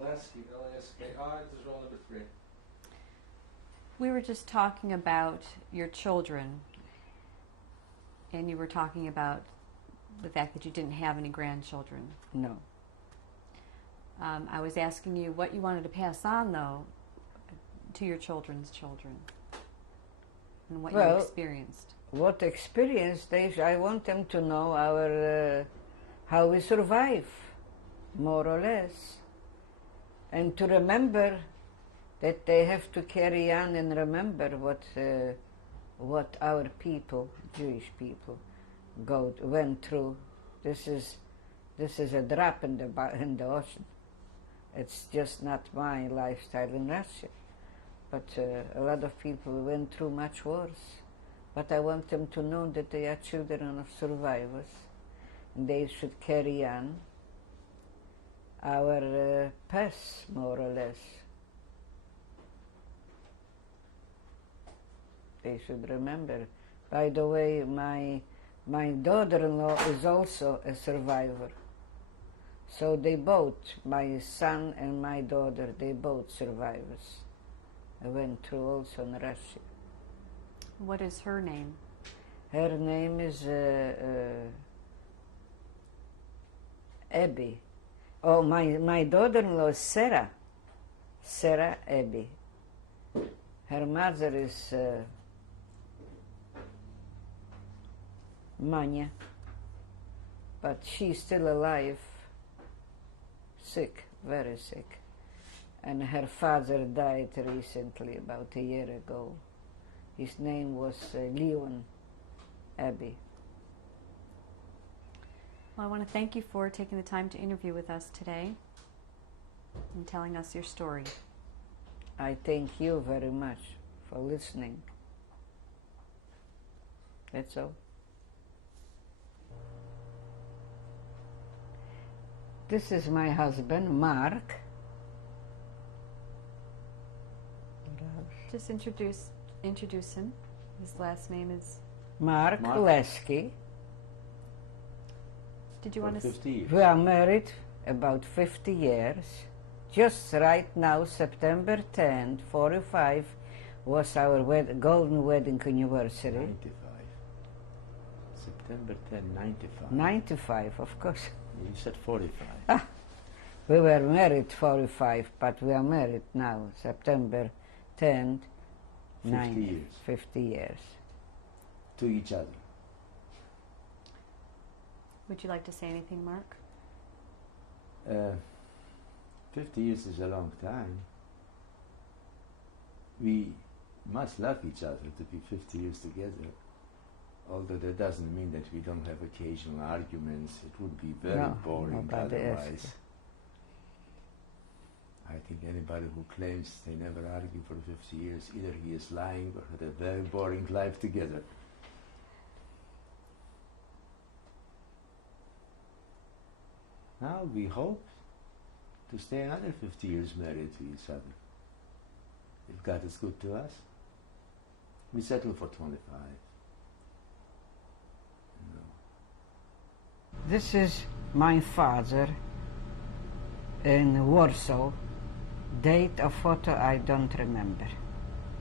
Laski, L-A-S-K-I, this is roll number 3. We were just talking about your children, and you were talking about the fact that you didn't have any grandchildren. No. I was asking you what you wanted to pass on, though, to your children's children, and what you experienced. What experienced? I want them to know our how we survive, more or less, and to remember that they have to carry on and remember what our people, Jewish people, went through. This is a drop in the ocean. It's just not my lifestyle in Russia, but a lot of people went through much worse. But I want them to know that they are children of survivors, and they should carry on our past, more or less. They should remember. By the way, my daughter-in-law is also a survivor. So they both, my son and my daughter, they both survivors. I went through also in Russia. What is her name? Her name is Abby. Oh, my daughter-in-law is Sarah. Sarah Abby. Her mother is Manya, but she's still alive, sick, very sick. And her father died recently, about a year ago. His name was Leon Abbey. Well, I want to thank you for taking the time to interview with us today and telling us your story. I thank you very much for listening. That's all. This is my husband, Mark. Just introduce him. His last name is Mark Laski. Did you want to 50 years. We are married about 50 years. Just right now, September 10th, 45, was our golden wedding anniversary. 95. September 10, 95. 95, of course. You said 45. We were married 45, but we are married now, September 10th, 50 years. 50 years. To each other. Would you like to say anything, Mark? 50 years is a long time. We must love each other to be 50 years together. Although that doesn't mean that we don't have occasional arguments. It would be very boring otherwise. I think anybody who claims they never argue for 50 years, either he is lying or had a very boring life together. Now we hope to stay another 50 years married to each other. If God is good to us, we settle for 25. This is my father in Warsaw. Date of photo I don't remember.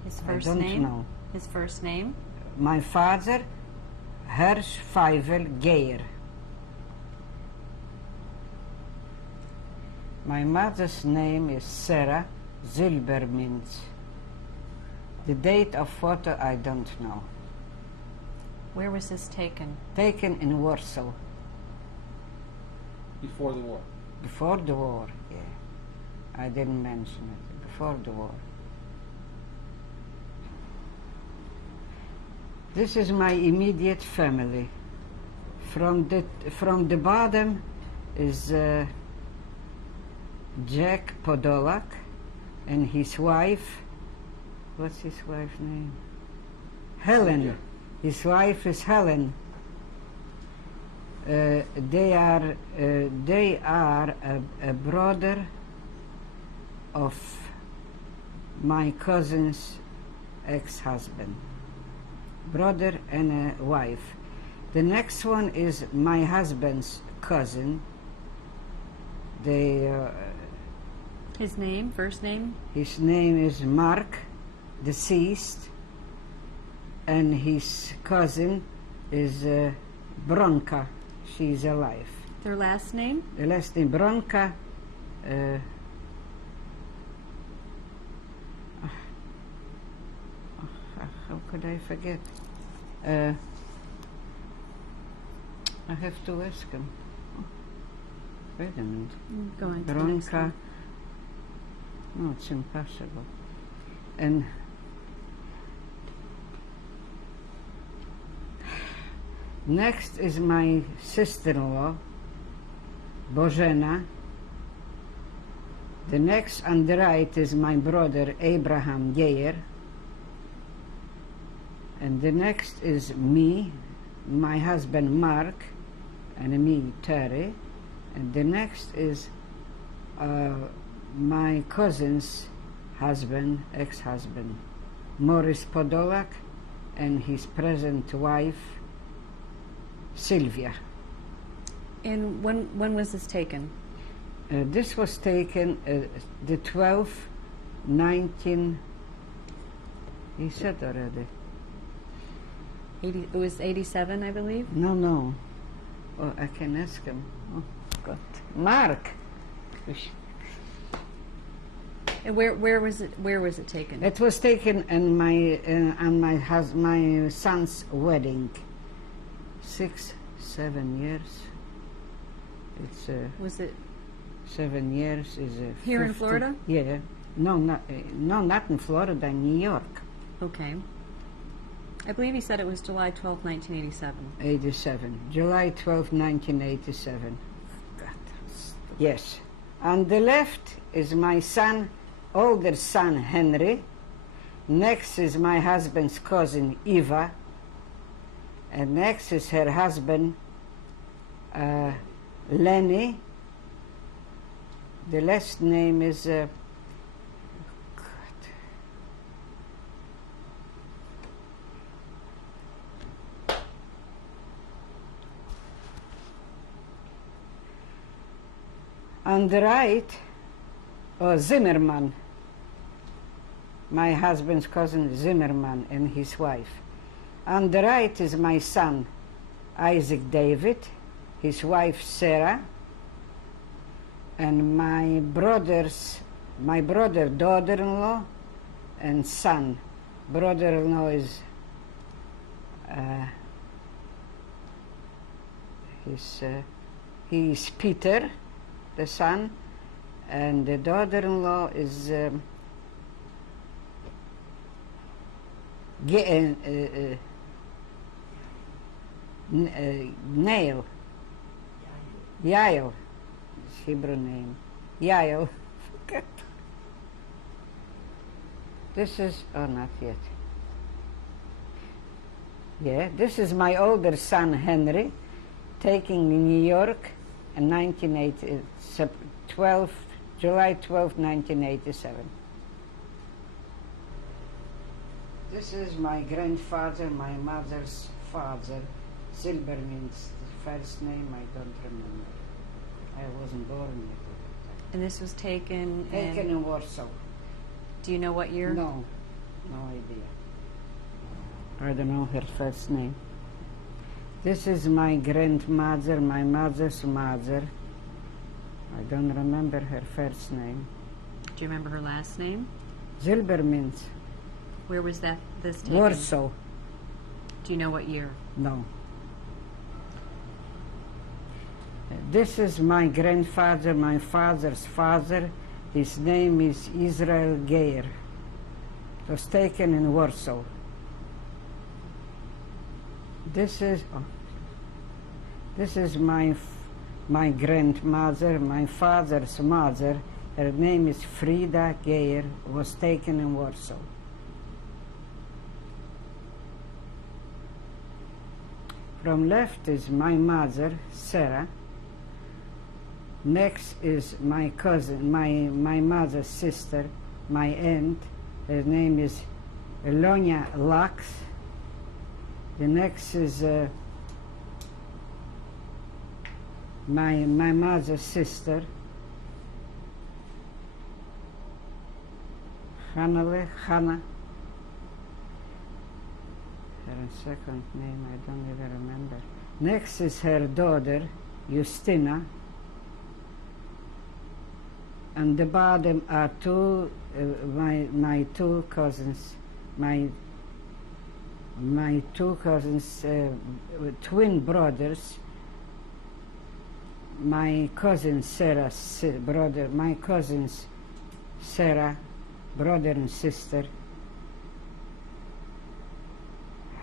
His first I don't name? know. His first name? My father, Hersch Feivel Geyer. My mother's name is Sarah Zilbermins. The date of photo I don't know. Where was this taken? Taken in Warsaw. Before the war. Before the war, yeah. I didn't mention it. Before the war. This is my immediate family. From the bottom is Jack Podolak and his wife. What's his wife's name? Helen. His wife is Helen. They are a brother of my cousin's ex-husband. Brother and a wife. The next one is my husband's cousin. They His name, first name? His name is Mark, deceased, and his cousin is Bronka. She's alive. Their last name? The last name Bronka. How could I forget? I have to ask him. Wait a minute. Go on to the next Bronka. one. No, it's impossible. And next is my sister-in-law, Bożena. The next on the right is my brother, Abraham Geyer. And the next is me, my husband, Mark, and me, Terry. And the next is my cousin's husband, ex-husband, Morris Podolak, and his present wife, Sylvia. And when was this taken? This was taken the 12th, 19... He said already. It was 87, I believe. No. Oh, I can ask him. Oh, God. Mark! And where was it? Where was it taken? It was taken in on my son's wedding. 6-7 years. It's Was it 7 years is here in 50 Florida? Yeah. No, not in Florida. In New York. Okay. I believe he said it was July 12, 1987. 87. July 12, 1987. God. Yes. On the left is my son, older son Henry. Next is my husband's cousin Eva. And next is her husband Lenny. The last name is on the right, Zimmerman, my husband's cousin Zimmerman and his wife. On the right is my son, Isaac David, his wife Sarah, and my brother, daughter-in-law, and son. Brother-in-law is he is Peter, the son, and the daughter-in-law is Nail. Yael, his Hebrew name. Yael. This is, oh, not yet. Yeah, this is my older son, Henry, taken in New York in July 12, 1987. This is my grandfather, my mother's father, Silberman's first name, I don't remember. I wasn't born yet. And this was taken In Warsaw. Do you know what year? No idea. I don't know her first name. This is my grandmother, my mother's mother. I don't remember her first name. Do you remember her last name? Zilbermans. Where was this taken? Warsaw. Do you know what year? No. This is my grandfather, my father's father. His name is Israel Geyer. It was taken in Warsaw. This is my grandmother, my father's mother. Her name is Frida Geyer. Was taken in Warsaw. From left is my mother, Sarah. Next is my cousin, my mother's sister, my aunt. Her name is Elonia Lux. The next is my mother's sister, Hannah. Her second name I don't even remember. Next is her daughter, Justina. And the bottom are two, my two cousins, my two cousins, twin brothers. My cousin Sarah's brother, my cousins Sarah, brother and sister.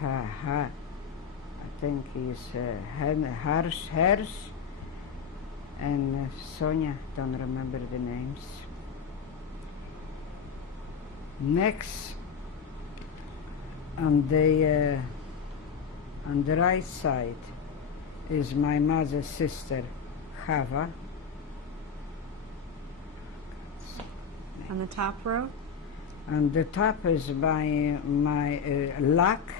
I think he's Harsh, and Sonia, don't remember the names. Next, on the right side is my mother's sister, Chava. On the top row? On the top is my Lak,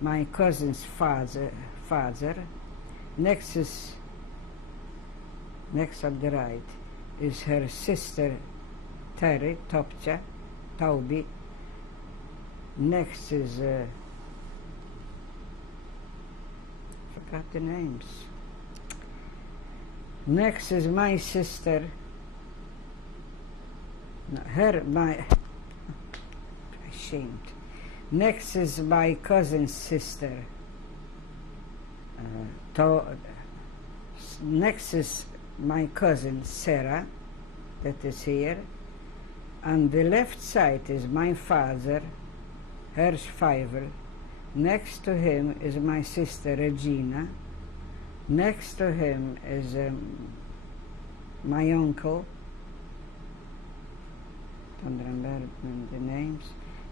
my cousin's father. Next on the right is her sister Terry, Taubi. Next is forgot the names. Next is my sister. Ashamed. Next is my cousin's sister. Next is my cousin Sarah, that is here. On the left side is my father, Hersh Feivel. Next to him is my sister Regina. Next to him is my uncle. Don't remember the names.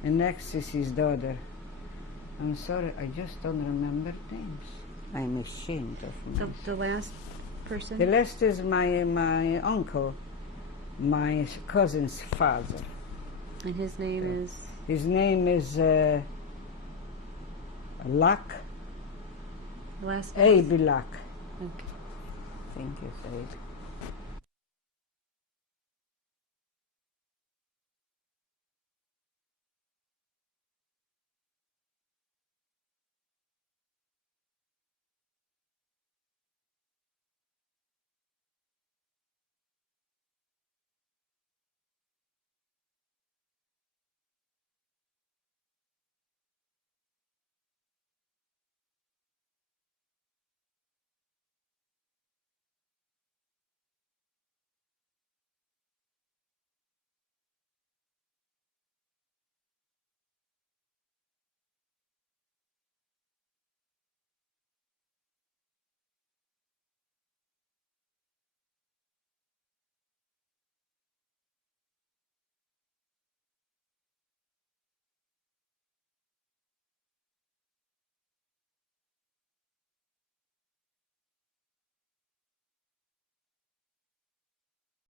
And next is his daughter. I'm sorry, I just don't remember names. I'm ashamed of So myself. the last person? The last is my uncle, my cousin's father. And his name is? His name is Lak, The last name? Abe Lak. Okay. Thank you, Abe.